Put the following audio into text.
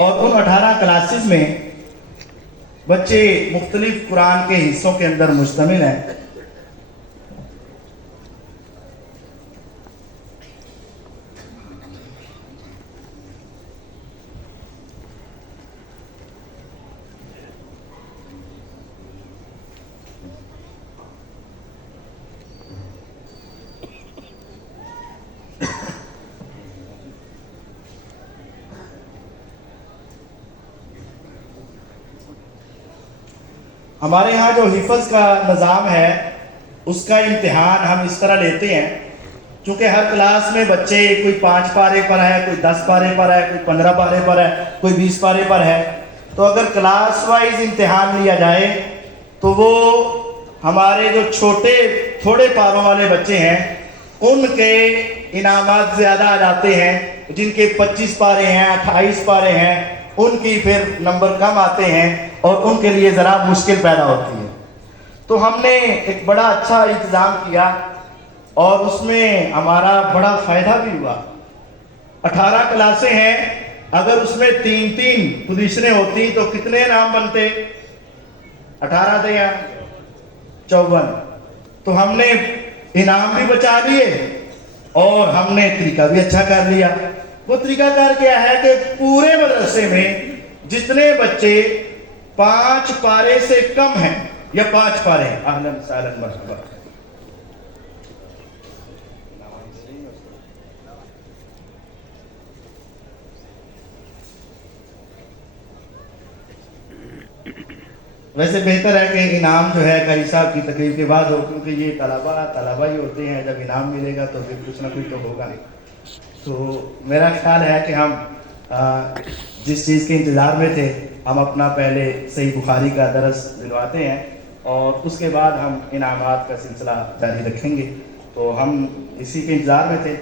اور ان 18 کلاسز میں بچے مختلف قرآن کے حصوں کے اندر مشتمل ہیں. ہمارے ہاں جو حفظ کا نظام ہے اس کا امتحان ہم اس طرح لیتے ہیں، چونکہ ہر کلاس میں بچے کوئی 5 پارے پر ہے، کوئی 10 پارے پر ہے، کوئی 15 پارے پر ہے، کوئی 20 پارے پر ہے. تو اگر کلاس وائز امتحان لیا جائے تو وہ ہمارے جو تھوڑے پاروں والے بچے ہیں ان کے انعامات زیادہ آ جاتے ہیں. جن کے 25 پارے ہیں، 28 پارے ہیں، ان کی پھر نمبر کم آتے ہیں اور ان کے لیے ذرا مشکل پیدا ہوتی ہے. تو ہم نے ایک بڑا اچھا انتظام کیا اور اس میں ہمارا بڑا فائدہ بھی ہوا. 18 کلاسیں ہیں، اگر اس میں 3 پوزیشنیں ہوتی تو کتنے نام بنتے؟ 18 تھے یا 54. تو ہم نے انعام بھی بچا لیے اور ہم نے طریقہ بھی اچھا کر لیا. وہ طریقہ کار کیا ہے کہ پورے مدرسے میں جتنے بچے 5 پارے سے کم ہیں یا 5 پارے ہیں، اہلاً سہلاً مرحبا، ویسے بہتر ہے کہ انعام جو ہے قاری صاحب کی تقریب کے بعد ہو، کیونکہ یہ طلبہ ہی ہوتے ہیں، جب انعام ملے گا تو پھر کچھ نہ کچھ تو ہوگا. تو میرا خیال ہے کہ ہم جس چیز کے انتظار میں تھے ہم اپنا پہلے صحیح بخاری کا درس دلواتے ہیں اور اس کے بعد ہم انعامات کا سلسلہ جاری رکھیں گے. تو ہم اسی کے انتظار میں تھے.